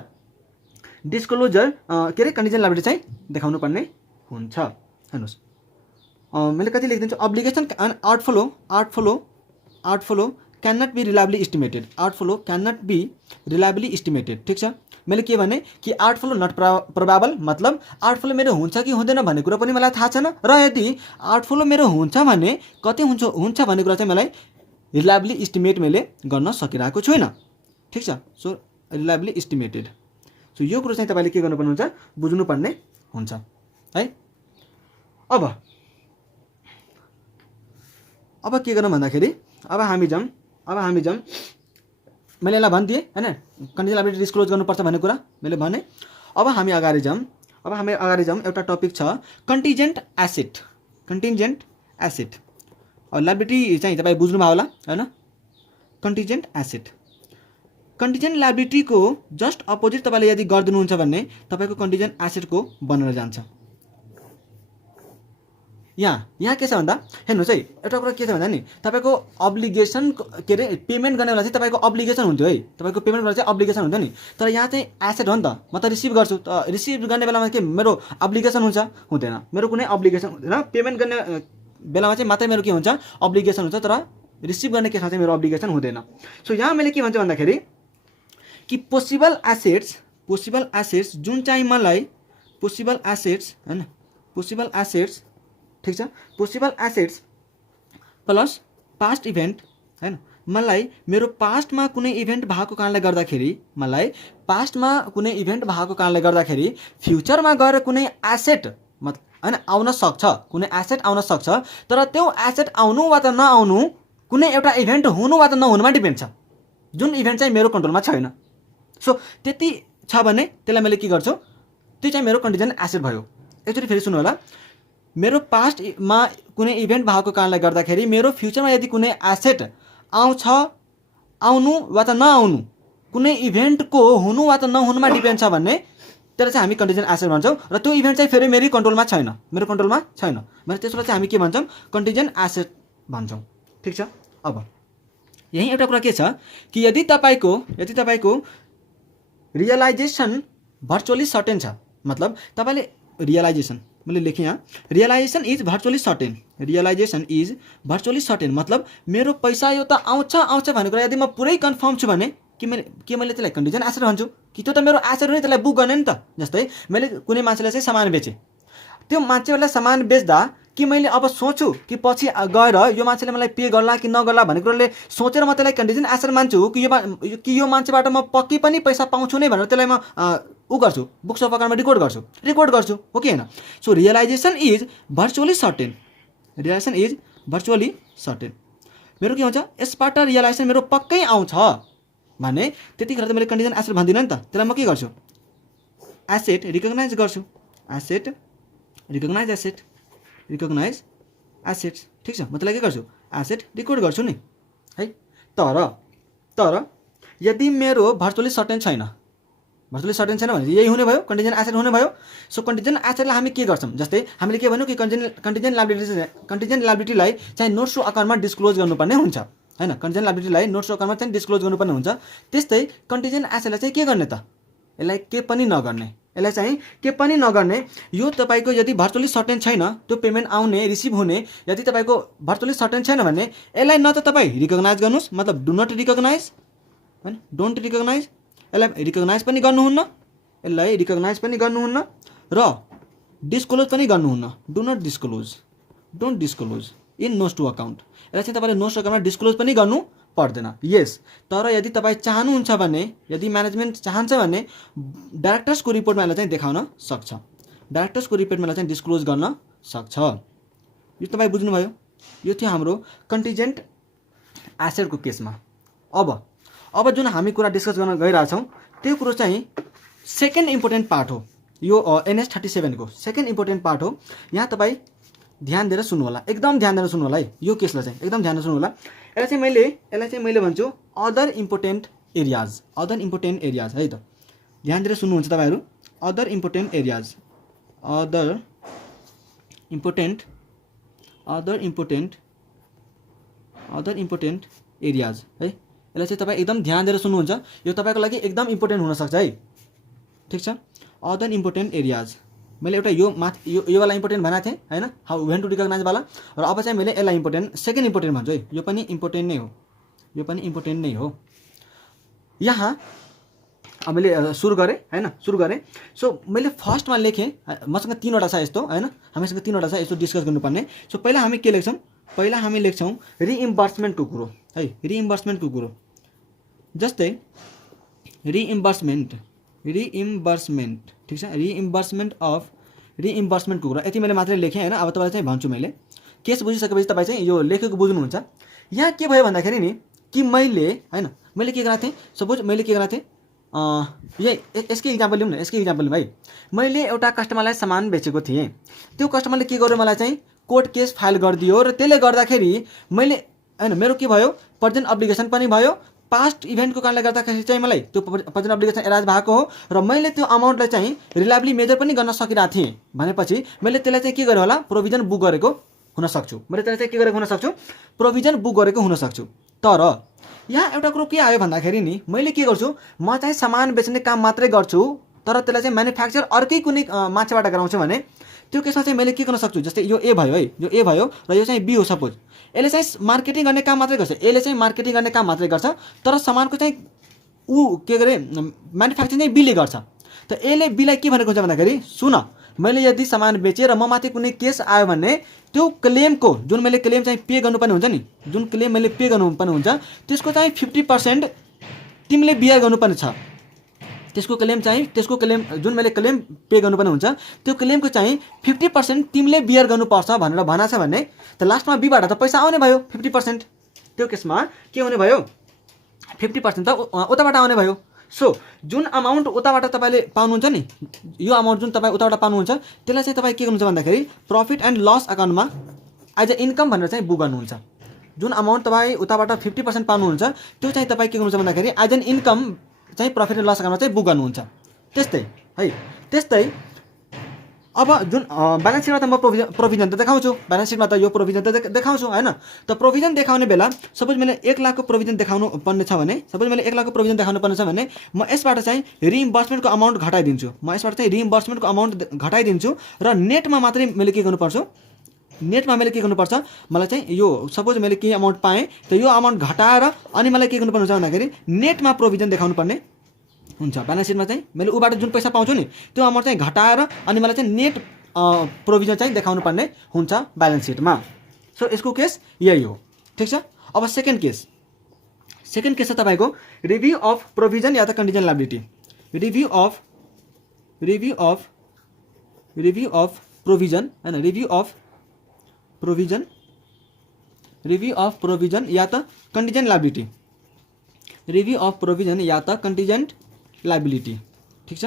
डिस्क्लोजर के अरे कन्टिजेन्ट लायबिलिटी चाहिँ देखाउनु पर्ने हुन्छ। हेर्नुहोस् मैले कति लेखिदिन्छु, obligation and outflow can not be reliably estimated, outflow can not be reliably estimated. ठिक छ, मैले के भने कि आर्ट फ्लो नट प्रोबाबल मतलब आर्ट फ्लो मेरो हुन्छ कि हुँदैन भन्ने कुरा पनि मलाई थाहा छैन, र यदि आर्ट फ्लो मेरो हुन्छ भने कति हुन्छ भन्ने कुरा चाहिँ मलाई रिलायबली इस्टिमेट मैले गर्न सकिरहेको छुइनँ। ठिक छ, सो रिलायबली इस्टिमेटेड। सो यो कुरो चाहिँ तपाईँले के गर्नुपर्ने हुन्छ, बुझ्नुपर्ने हुन्छ है। अब के गर्नु भन्दाखेरि अब हामी जाऊँ मैले यसलाई भनिदिएँ हैन, कन्टिजेन्ट लायबिलिटी डिस्क्लोज गर्नुपर्छ भन्ने कुरा मैले भने। अब हामी अगाडि जाऊँ एउटा टपिक छ कन्टिजेन्ट एसेट। लायबिलिटी चाहिँ तपाईँ बुझ्नुभयो होला हैन। कन्टिजेन्ट लायबिलिटीको जस्ट अपोजिट तपाईँले यदि गरिदिनुहुन्छ भने तपाईँको कन्टिजेन्ट एसेटको बनेर जान्छ। यहाँ के छ भन्दा हेर्नुहोस् है, एउटा कुरा के छ भन्दा नि तपाईँको अब्लिगेसन के अरे पेमेन्ट गर्ने बेला चाहिँ तपाईँको अब्लिगेसन हुन्थ्यो है, तपाईँको पेमेन्ट गरेर चाहिँ अब्लिगेसन हुन्थ्यो नि, तर यहाँ चाहिँ एसेट हो नि त, म त रिसिभ गर्छु, त रिसिभ गर्ने बेलामा के मेरो अब्लिगेसन हुन्छ, हुँदैन, मेरो कुनै अब्लिगेसन हुँदैन। पेमेन्ट गर्ने बेलामा चाहिँ मात्रै मेरो के हुन्छ, अब्लिगेसन हुन्छ, तर रिसिभ गर्ने केसमा चाहिँ मेरो अब्लिगेसन हुँदैन। सो यहाँ मैले के भन्छु भन्दाखेरि कि पोसिबल एसेट्स जुन चाहिँ मलाई पोसिबल एसेट्स ठिक छ, possible assets plus past event हैन, मलाई मेरो पास्टमा कुनै इभेन्ट भएको कारणले गर्दाखेरि फ्युचरमा गएर कुनै एसेट हैन आउन सक्छ, तर त्यो एसेट आउनु वा त नआउनु कुनै एउटा इभेन्ट हुनु वा त नहुनुमा डिपेन्ड छ, जुन इभेन्ट चाहिँ मेरो कन्ट्रोलमा छैन। सो त्यति छ भने त्यसलाई मैले के गर्छु, त्यो चाहिँ मेरो कन्टिजेन्ट एसेट भयो। एकचोटि फेरि सुन्नु होला, मेरो पास्टमा कुनै इभेन्ट भएको कारणले गर्दाखेरि मेरो फ्युचरमा यदि कुनै एसेट आउनु वा त नआउनु कुनै इभेन्टको हुनु वा त नहुनुमा डिपेन्ड छ भने त्यसलाई चाहिँ हामी कन्टिजेन्ट एसेट भन्छौँ, र त्यो इभेन्ट चाहिँ फेरि मेरो कन्ट्रोलमा छैन भने त्यसलाई चाहिँ हामी के भन्छौँ, कन्टिजेन्ट एसेट भन्छौँ। ठिक छ, अब यही एउटा कुरा के छ कि यदि तपाईँको रियलाइजेसन भर्चुअली सर्टेन छ, मतलब तपाईँले रियलाइजेसन मैले लेखेँ यहाँ, रियलाइजेसन इज भर्चुअली सर्टेन मतलब मेरो पैसा यो त आउँछ भन्ने कुरा यदि म पुरै कन्फर्म छु भने कि मैले त्यसलाई कन्टिजेन्ट एसेट भन्छु कि त्यो त मेरो एसेट हो नि, त्यसलाई बुक गर्ने नि त। जस्तै मैले कुनै मान्छेलाई चाहिँ सामान बेचेँ, त्यो मान्छेलाई सामान बेच्दा कि मैले अब सोच्छु कि पछि गएर यो मान्छेले मलाई पे गर्ला कि नगर्ला भन्ने कुराले सोचेर म त्यसलाई कन्टिजेन्ट एसेट मान्छु कि यो मान्छेबाट म पक्कै पनि पैसा पाउँछु नै भनेर त्यसलाई म गर्छु, बुक्स अफ अकाउन्टमा रेकर्ड गर्छु हो कि होइन। So realisation is virtually certain मेरो के हुन्छ, यसबाट रियलाइजेसन मेरो पक्कै आउँछ भने त्यतिखेर त मैले कन्टिजेन्ट एसेट भन्दिनँ नि त, त्यसलाई म के गर्छु, एसेट रिकग्नाइज गर्छु, रिकग्नाइज एसेट्स। ठिक छ, म त्यसलाई के गर्छु, एसेट रिकर्ड गर्छु नि है। तर यदि मेरो भर्चुअली सर्टेन छैन भने यही हुने भयो, कन्टिजेन्ट एसेट हुने भयो। सो कन्टिजेन्ट एसेटलाई हामी के गर्छौँ, जस्तै हामीले के भन्यौँ कि कन्टिजेन्ट लायबिलिटीलाई चाहिँ नोट्स टु अकाउन्टमा डिस्क्लोज गर्नुपर्ने हुन्छ हैन, कन्टिजेन्ट लायबिलिटीलाई नोट्स टु अकाउन्टमा चाहिँ डिस्क्लोज गर्नुपर्ने हुन्छ। त्यस्तै कन्टिजेन्ट एसेटलाई चाहिँ के गर्ने त, यसलाई के पनि नगर्ने। यो तपाईँको यदि भर्चुअली सर्टेन छैन, त्यो पेमेन्ट आउने रिसिभ हुने यदि तपाईँको भर्चुअली सर्टेन छैन भने यसलाई न त तपाईँ रिकग्नाइज गर्नुहोस्, मतलब डु नट रिकग्नाइज हैन, डोन्ट रिकग्नाइज, यसलाई रिकग्नाइज पनि गर्नुहुन्न, र डिस्क्लोज पनि गर्नुहुन्न। Do not disclose, don't disclose in notes to account. यसलाई चाहिँ तपाईँले नोट्स अकाउन्टमा डिस्क्लोज पनि गर्नु पर्दैन। यस, तर यदि तपाईँ चाहनुहुन्छ भने, यदि म्यानेजमेन्ट चाहन्छ भने डाइरेक्टर्सको रिपोर्टमा यसलाई चाहिँ देखाउन सक्छ, डाइरेक्टर्सको रिपोर्टमा यसलाई चाहिँ डिस्क्लोज गर्न सक्छ। यो तपाईँ बुझ्नुभयो? यो थियो हाम्रो कन्टिजेन्ट एसेटको केसमा। अब जुन हामी कुरा डिस्कस गर्न गइरहेछौँ त्यो कुरो चाहिँ सेकेन्ड इम्पोर्टेन्ट पार्ट हो। यो NS 37 को सेकेन्ड इम्पोर्टेन्ट पार्ट हो। यहाँ तपाईँ ध्यान दिएर सुन्नु होला, एकदम ध्यान दिएर सुन्नु होला है। यो केसलाई चाहिँ एकदम ध्यान दिएर सुन्नु होला। यसलाई चाहिँ मैले भन्छु other important areas, other important areas है त। ध्यान दिएर सुन्नुहुन्छ तपाईँहरू। Other important areas, other important areas है। यसलाई चाहिँ तपाईँ एकदम ध्यान दिएर सुन्नुहुन्छ। यो तपाईँको लागि एकदम इम्पोर्टेन्ट हुनसक्छ है, ठिक छ। अदर इम्पोर्टेन्ट एरियाज मैले एउटा यो वाला इम्पोर्टेन्ट भनेको थिएँ होइन, हाउ वेन टु रिकग्नाइज वाला। र अब चाहिँ मैले यसलाई इम्पोर्टेन्ट सेकेन्ड इम्पोर्टेन्ट भन्छु है। यो पनि इम्पोर्टेन्ट नै हो, यो पनि इम्पोर्टेन्ट नै हो। यहाँ मैले सुरु गरेँ होइन, सुरु गरेँ। सो मैले फर्स्टमा लेखेँ, मसँग 3वटा छ यस्तो होइन, हामीसँग 3वटा छ यस्तो डिस्कस गर्नुपर्ने। सो पहिला हामी के लेख्छौँ? पहिला हामी लेख्छौँ रिइम्बर्समेन्टको कुरो है, रिइम्बर्समेन्टको कुरो। जस्तै रिइम्बर्समेन्ट ठिक छ, रिइम्बर्समेन्टको कुरा यति मैले मात्रै लेखेँ होइन। अब तपाईँलाई चाहिँ भन्छु, मैले केस बुझिसकेपछि तपाईँ चाहिँ यो लेखेको बुझ्नुहुन्छ। यहाँ के भयो भन्दाखेरि नि कि मैले होइन, मैले के गरेको थिएँ, सपोज मैले के गरेको थिएँ, यसकै इक्जाम्पल लिउँ न, यसकै इक्जाम्पल लिउँ है। मैले एउटा कस्टमरलाई सामान बेचेको थिएँ, त्यो कस्टमरले के गर्यो, मलाई चाहिँ कोर्ट केस फाइल गरिदियो। र त्यसले गर्दाखेरि मैले होइन, मेरो के भयो, प्रेजेन्ट अब्लिगेसन पनि भयो। पास्ट इभेन्टको कारणले गर्दाखेरि चाहिँ मलाई त्यो प्रेजेन्ट अब्लिगेसन एराइज भएको हो। र मैले त्यो अमाउन्टलाई चाहिँ रिलायबली मेजर पनि गर्न सकिरहेको थिएँ भनेपछि मैले त्यसलाई चाहिँ के गरेँ होला, प्रोभिजन बुक गरेको हुनसक्छु। मैले त्यसलाई चाहिँ के गरेको हुनसक्छु, प्रोभिजन बुक गरेको हुनसक्छु। तर यहाँ एउटा कुरो के आयो भन्दाखेरि नि मैले के गर्छु, म चाहिँ सामान बेच्ने काम मात्रै गर्छु, तर त्यसलाई चाहिँ म्यानुफ्याक्चर अर्कै कुनै मान्छेबाट गराउँछु भने त्यो केसमा चाहिँ मैले के गर्न सक्छु। जस्तै यो ए भयो है, यो ए भयो र यो चाहिँ बी हो। सपोज यसले चाहिँ मार्केटिङ गर्ने काम मात्रै गर्छ, यसले चाहिँ मार्केटिङ गर्ने काम मात्रै गर्छ, तर सामानको चाहिँ के गरे म्यानुफ्याक्चरिङ चाहिँ बीले गर्छ। त यसले बीलाई के भनेको हुन्छ भन्दाखेरि, सुन मैले यदि सामान बेचेँ र म माथि कुनै केस आयो भने त्यो क्लेमको जुन मैले क्लेम चाहिँ पे गर्नुपर्ने हुन्छ नि, जुन क्लेम मैले पे गर्नुपर्ने हुन्छ त्यसको चाहिँ 50% तिमीले बियर गर्नुपर्ने छ। त्यसको क्लेम जुन मैले क्लेम पे गर्नुपर्ने हुन्छ त्यो क्लेमको चाहिँ 50% तिमीले बियर गर्नुपर्छ भनेर भनेको छ भने त लास्टमा बीबाट त पैसा आउने भयो 50%। त्यो केसमा के हुने भयो, 50% त उताबाट आउने भयो। सो जुन अमाउन्ट उताबाट तपाईँले पाउनुहुन्छ नि, यो अमाउन्ट जुन तपाईँ उताबाट पाउनुहुन्छ त्यसलाई चाहिँ तपाईँ के गर्नुहुन्छ भन्दाखेरि profit and loss अकाउन्टमा as a income भनेर चाहिँ बुक गर्नुहुन्छ। जुन अमाउन्ट तपाईँ उताबाट 50% पाउनुहुन्छ त्यो चाहिँ तपाईँ के गर्नुहुन्छ भन्दाखेरि एज एन इन्कम चाहिँ प्रफिट एन्ड लस अकाउन्टमा चाहिँ बुक गर्नुहुन्छ। त्यस्तै है, त्यस्तै अब जुन ब्यालेन्स सिटमा त म प्रोभिजन त देखाउँछु, ब्यालेन्स सिटमा त यो प्रोभिजन त देखाउँछु होइन। त प्रोभिजन देखाउने बेला सपोज मैले 1 लाखको प्रोभिजन देखाउनु पर्ने छ भने, सपोज मैले 1 लाखको प्रोभिजन देखाउनु पर्ने छ भने म यसबाट चाहिँ रिइम्बर्समेन्टको अमाउन्ट घटाइदिन्छु, र नेटमा मात्रै मैले के गर्नुपर्छ, नेटमा मैले के गर्नुपर्छ, मलाई चाहिँ यो सपोज मैले केही अमाउन्ट पाएँ त यो अमाउन्ट घटाएर अनि मलाई के गर्नुपर्ने हुन्छ भन्दाखेरि नेटमा प्रोभिजन देखाउनु पर्ने हुन्छ। ब्यालेन्स सिटमा चाहिँ मैले उबाट जुन पैसा पाउँछु नि त्यो अमाउन्ट चाहिँ घटाएर अनि मलाई चाहिँ नेट प्रोभिजन चाहिँ देखाउनु पर्ने हुन्छ ब्यालेन्स सिटमा। सो यसको केस यही हो, ठिक छ। अब सेकेन्ड केस छ तपाईँको रिभ्यू अफ प्रोभिजन या त कन्टिजेन्ट लायबिलिटी। रिभ्यू अफ प्रोभिजन होइन, रिभ्यू अफ प्रोभिजन या त कन्टिजेन्ट लायबिलिटी, रिभ्यू अफ प्रोभिजन या त कन्टिजेन्ट लायबिलिटी, ठिक छ।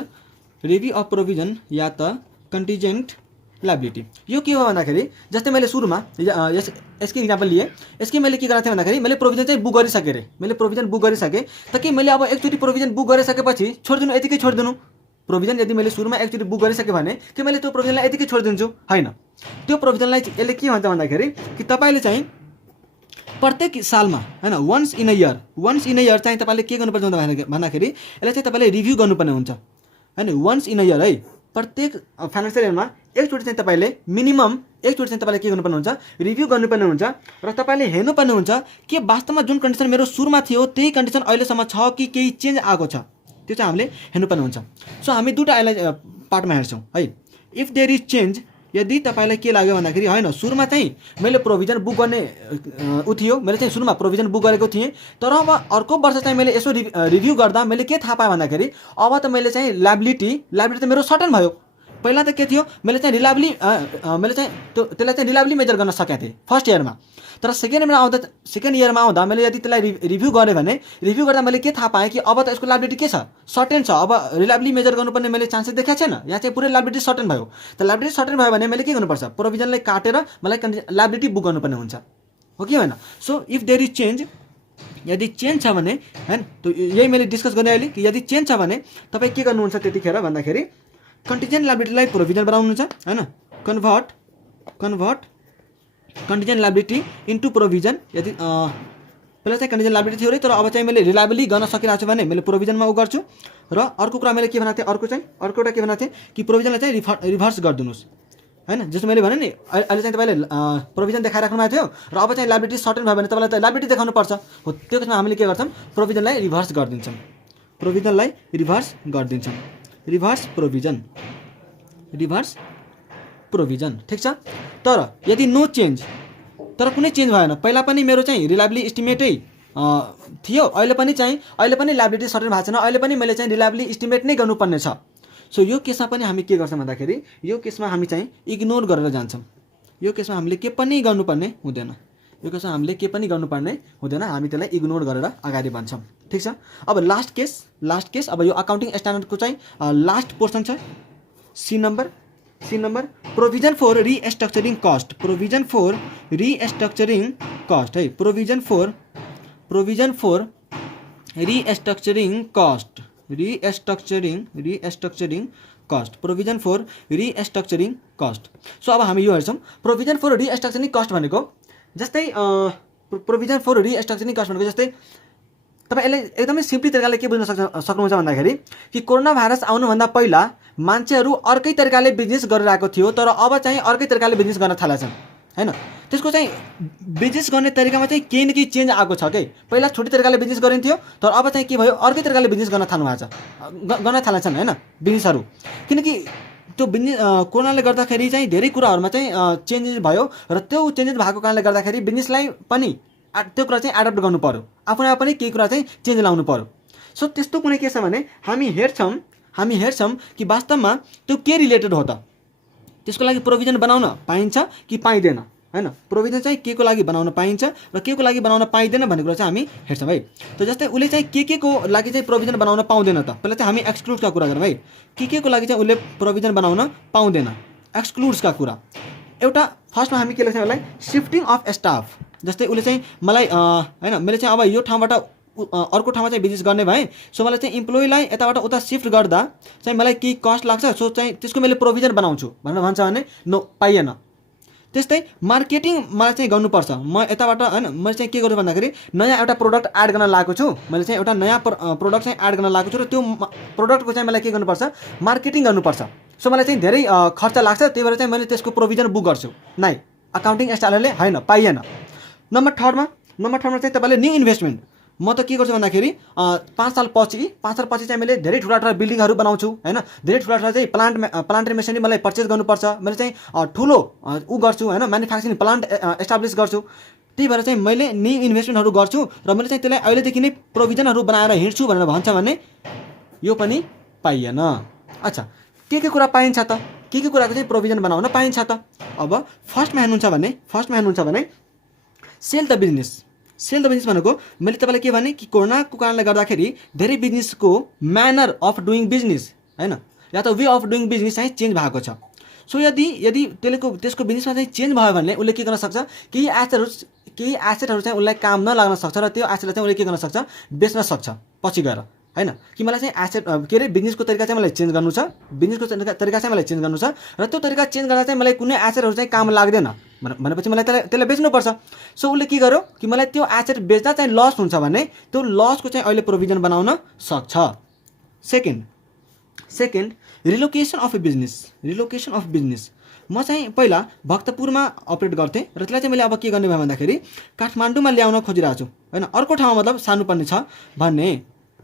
रिभ्यू अफ प्रोभिजन या त कन्टिजेन्ट लायबिलिटी यो के हो भन्दाखेरि जस्तै मैले सुरुमा यसकै इक्जाम्पल लिए, यसकै मैले के गरेको थिएँ भन्दाखेरि मैले प्रोभिजन चाहिँ बुक गरिसकेँ रे, मैले प्रोभिजन बुक गरिसकेँ त के मैले अब एकचोटि प्रोभिजन बुक गरिसकेपछि छोडिदिनु, यतिकै छोडिदिनु प्रोभिजन। यदि मैले सुरुमा एकचोटि बुक गरिसकेँ भने के मैले त्यो प्रोभिजनलाई यतिकै छोडिदिन्छु, होइन। त्यो प्रोभिजनलाई यसले के भन्छ भन्दाखेरि कि तपाईँले चाहिँ प्रत्येक सालमा होइन वन्स इन अ इयर चाहिँ तपाईँले के गर्नुपर्छ भन्दाखेरि यसलाई चाहिँ तपाईँले रिभ्यू गर्नुपर्ने हुन्छ होइन। वन्स इन अ इयर है, प्रत्येक फाइनेन्सियल इयरमा एकचोटि चाहिँ तपाईँले मिनिमम एकचोटि चाहिँ तपाईँले के गर्नुपर्ने हुन्छ, रिभ्यू गर्नुपर्ने हुन्छ। र तपाईँले हेर्नुपर्ने हुन्छ कि वास्तवमा जुन कन्डिसन मेरो सुरुमा थियो त्यही कन्डिसन अहिलेसम्म छ कि केही चेन्ज आएको छ, त्यो चाहिँ हामीले हेर्नुपर्ने हुन्छ। सो हामी दुईवटा यसलाई पार्टमा हेर्छौँ है। इफ देयर इज चेन्ज, यदि तपाईँलाई के लाग्यो भन्दाखेरि होइन सुरुमा चाहिँ मैले प्रोभिजन बुक गर्ने ऊ थियो, मैले चाहिँ सुरुमा प्रोभिजन बुक गरेको थिएँ, तर अब अर्को वर्ष चाहिँ मैले यसो रिभ्यू गर्दा मैले के थाहा पाएँ भन्दाखेरि अब त मैले चाहिँ लाइबिलिटी त मेरो सर्टेन भयो। पहिला त के थियो, मैले चाहिँ मैले चाहिँ त्यसलाई चाहिँ रिलायबली मेजर गर्न सकेको थिएँ फर्स्ट इयरमा, तर सेकेन्ड इयरमा आउँदा मैले यदि त्यसलाई रिभ्यू गरेँ भने रिभ्यू गर्दा मैले के थाहा पाएँ कि अब त यसको लाइबिलिटी के छ, सर्टेन छ, अब रिलायबली मेजर गर्नुपर्ने मैले चान्सेस देखाएको छैन, यहाँ चाहिँ पुरै लाइबिलिटी सर्टेन भयो। त लाइबिलिटी सर्टेन भयो भने मैले के गर्नुपर्छ, प्रोभिजनलाई काटेर मलाई लाइबिलिटी बुक गर्नुपर्ने हुन्छ, हो कि होइन। So if there is change, यदि चेन्ज छ भने हैन, त यही मैले डिस्कस गर्ने अहिले कि यदि चेन्ज छ भने तपाईँ के गर्नुहुन्छ त्यतिखेर भन्दाखेरि कन्टिजेन्ट लाइबिलिटीलाई प्रोभिजन बनाउनुहुन्छ हैन, कन्भर्ट कन्टिजेन्ट लाइबिलिटी इन्टु प्रोभिजन। यदि पहिला चाहिँ कन्टिजेन्ट लाइबिलिटी थियो अरे, तर अब चाहिँ मैले रिलायबली गर्न सकिरहेको छु भने मैले प्रोभिजनमा उ गर्छु। र अर्को कुरा मैले के भनेको थिएँ, अर्को एउटा के भनेको थिएँ कि प्रोभिजनलाई चाहिँ रिभर्स गरिदिनुहोस् हैन, जस्तो मैले भने नि अहिले चाहिँ तपाईँले प्रोभिजन देखाइराख्नु भएको थियो र अब चाहिँ लाइबिलिटी सर्टेन भयो भने तपाईँलाई त लाइबिलिटी देखाउनु पर्छ हो, त्यो केसमा हामीले के गर्छौँ, प्रोभिजनलाई रिभर्स गरिदिन्छौँ, रिभर्स प्रोभिजन ठिक छ। तर यदि नो चेन्ज, तर कुनै चेन्ज भएन, पहिला पनि मेरो चाहिँ रिलायबली इस्टिमेटै थियो, अहिले पनि लाइबिलिटी सर्टेन भएको छैन, अहिले पनि मैले चाहिँ रिलायबली इस्टिमेट नै गर्नुपर्ने छ। सो यो केसमा पनि हामी के गर्छौँ भन्दाखेरि यो केसमा हामी चाहिँ इग्नोर गरेर जान्छौँ, यो केसमा हामीले के पनि गर्नुपर्ने हुँदैन, हामी त्यसलाई इग्नोर गरेर अगाडि बढ्छौँ, ठिक छ। अब लास्ट केस अब यो अकाउन्टिङ स्ट्यान्डर्डको चाहिँ लास्ट पोर्सन छ, C number provision for restructuring cost, है provision for restructuring cost, so अब हामी यो हेर्छौँ प्रोभिजन फर रिस्ट्रक्चरिङ कस्ट भनेको जस्तै जस्तै तपाईँ यसलाई एकदमै सिम्पली तरिकाले के बुझ्न सक्नुहुन्छ भन्दाखेरि कि कोरोना भाइरस आउनुभन्दा पहिला मान्छेहरू अर्कै तरिकाले बिजनेस गरिरहेको थियो, तर अब चाहिँ अर्कै तरिकाले बिजनेस गर्न थालेछन् हैन। त्यसको चाहिँ बिजनेस गर्ने तरिकामा चाहिँ केही न केही चेन्ज आएको छ के, पहिला छुट्टै तरिकाले बिजनेस गरिन्थ्यो, तर अब चाहिँ के भयो, अर्कै तरिकाले बिजनेस गर्न थालेछन् हैन बिजनेसहरू, किनकि त्यो बिजनेस कोरोनाले गर्दाखेरि चाहिँ धेरै कुराहरूमा चाहिँ चेन्जेस भयो र त्यो चेन्जेस भएको कारणले गर्दाखेरि बिजनेसलाई पनि त्यो कुरा चाहिँ एडप्ट गर्नु पर्यो, आफूलाई पनि केही कुरा चाहिँ चेन्ज ल्याउनु पर्यो। सो त्यस्तो कुनै के छ भने हामी हेर्छौँ कि वास्तवमा त्यो के रिलेटेड हो त, त्यसको लागि प्रोभिजन बनाउन पाइन्छ कि पाइँदैन हैन, प्रोभिजन चाहिँ के को लागि बनाउन पाइन्छ र के को लागि बनाउन पाइँदैन भन्ने कुरा चाहिँ हामी हेर्छौँ है। त जस्तै उसले चाहिँ के को लागि चाहिँ प्रोभिजन बनाउन पाउँदैन त, पहिला चाहिँ हामी एक्सक्लुड्सका कुरा गरौँ है, के को लागि चाहिँ उसले प्रोभिजन बनाउन पाउँदैन, एक्सक्लुड्सका कुरा। एउटा फर्स्टमा हामी के लेख्छौँ यसलाई, शिफ्टिङ अफ स्टाफ, जस्तै उसले चाहिँ मलाई हैन मैले चाहिँ अब यो ठाउँबाट अर्को ठाउँमा चाहिँ बिजनेस गर्ने भए, सो मलाई चाहिँ इम्प्लोइलाई यताबाट उता शिफ्ट गर्दा चाहिँ मलाई केही कस्ट लाग्छ, सो चाहिँ त्यसको मैले प्रोभिजन बनाउँछु भनेर भन्छ भने नो, पाइएन। त्यस्तै मार्केटिङ मलाई चाहिँ गर्नुपर्छ, म यताबाट हैन मैले चाहिँ के गर्छु भन्दाखेरि नयाँ एउटा प्रोडक्ट एड गर्न लागेको छु, मैले चाहिँ एउटा नयाँ प्रोडक्ट चाहिँ एड गर्न लागेको छु र त्यो प्रोडक्टको चाहिँ मलाई के गर्नुपर्छ, मार्केटिङ गर्नुपर्छ, सो मलाई चाहिँ धेरै खर्च लाग्छ, त्यही भएर चाहिँ मैले त्यसको प्रोभिजन बुक गर्छु, नै अकाउन्टिङ स्टाइलले होइन, पाइएन। नम्बर थर्डमा चाहिँ तपाईँले न्यू इन्भेस्टमेन्ट, म त के गर्छु भन्दाखेरि 5 साल पछि चाहिँ मैले धेरै ठुला बिल्डिङहरू बनाउँछु हैन, धेरै ठुला चाहिँ प्लान्ट मेसिनरी मलाई पर्चेस गर्नुपर्छ, मैले चाहिँ ठुलो उ गर्छु हैन, म्यानुफ्याक्चरिङ प्लान्ट एस्टाब्लिस गर्छु, त्यही भएर चाहिँ मैले न्यू इन्भेस्टमेन्टहरू गर्छु र मैले चाहिँ त्यसलाई अहिलेदेखि नै प्रोभिजनहरू बनाएर हिँड्छु भनेर भन्छ भने यो पनि पाइएन। अच्छा, के कुरा पाइन्छ त, के कुराको चाहिँ प्रोभिजन बनाउन पाइन्छ त। अब फर्स्टमा हेर्नुहुन्छ भने सेल द बिजनेस भनेको मैले तपाईँलाई के भने कि कोरोनाको कारणले गर्दाखेरि धेरै बिजनेसको म्यानर अफ डुइङ बिजनेस हैन, या त वे अफ डुइङ बिजनेस चाहिँ चेन्ज भएको छ। सो यदि त्यसको बिजनेसमा चाहिँ चेन्ज भयो भने उसले के गर्न सक्छ, केही एसेटहरू चाहिँ उसलाई काम नलाग्न सक्छ र त्यो एसेटलाई चाहिँ उसले के गर्न सक्छ, बेच्न सक्छ पछि गएर हैन, कि मलाई चाहिँ एसेट के अरे बिजनेसको तरिका चाहिँ मलाई चेन्ज गर्नु छ, र त्यो तरिका चेन्ज गर्दा चाहिँ मलाई कुनै एसेटहरू चाहिँ काम लाग्दैन भनेपछि मलाई त्यसलाई बेच्नुपर्छ। सो उसले के गर्यो कि मलाई त्यो एसेट बेच्दा चाहिँ लस हुन्छ भने त्यो लसको चाहिँ अहिले प्रोभिजन बनाउन सक्छ। सेकेन्ड रिलोकेसन अफ बिजनेस, म चाहिँ पहिला भक्तपुरमा अपरेट गर्थेँ र त्यसलाई चाहिँ मैले अब के गर्ने भयो भन्दाखेरि काठमाडौँमा ल्याउन खोजिरहेको छु हैन, अर्को ठाउँमा मतलब सार्नुपर्ने छ भन्ने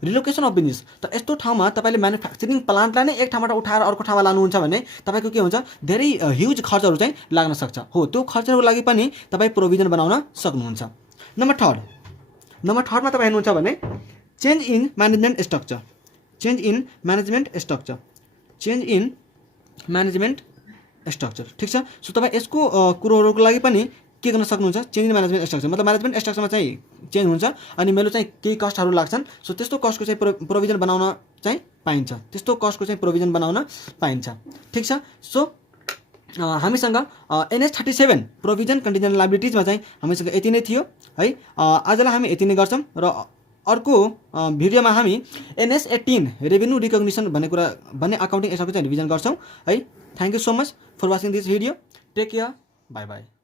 रिलोकेसन अफ बिजनेस। त यस्तो ठाउँमा तपाईँले म्यानुफ्याक्चरिङ प्लान्टलाई नै एक ठाउँबाट उठाएर अर्को ठाउँमा लानुहुन्छ भने तपाईँको के हुन्छ, धेरै ह्युज खर्चहरू चाहिँ लाग्न सक्छ। हो, त्यो खर्चहरूको लागि पनि तपाईँ प्रोभिजन बनाउन सक्नुहुन्छ। नम्बर थर्डमा तपाईँ हेर्नुहुन्छ भने change in management structure. Change in management structure, ठिक छ। सो तपाईँ यसको कुरोहरूको लागि पनि के गर्न सक्नुहुन्छ, चेन्ज इन म्यानेजमेन्ट स्ट्रक्चर, मतलब म्यानेजमेन्ट स्ट्रक्चरमा चाहिँ चेन्ज हुन्छ अनि मेरो चाहिँ केही कस्टहरू लाग्छन्। सो त्यस्तो कस्टको चाहिँ प्रोभिजन बनाउन चाहिँ पाइन्छ, ठिक छ। सो हामीसँग NS37 प्रोभिजन कन्टिजेन्ट लायबिलिटिजमा चाहिँ हामीसँग यति नै थियो है। आजलाई हामी यति नै गर्छौँ र अर्को भिडियोमा हामी NS18 रेभेन्यू रिकग्निसन भन्ने अकाउन्टिङ एसको चाहिँ रिभिजन गर्छौँ है। Thank you so much for watching this video. Take care, bye by.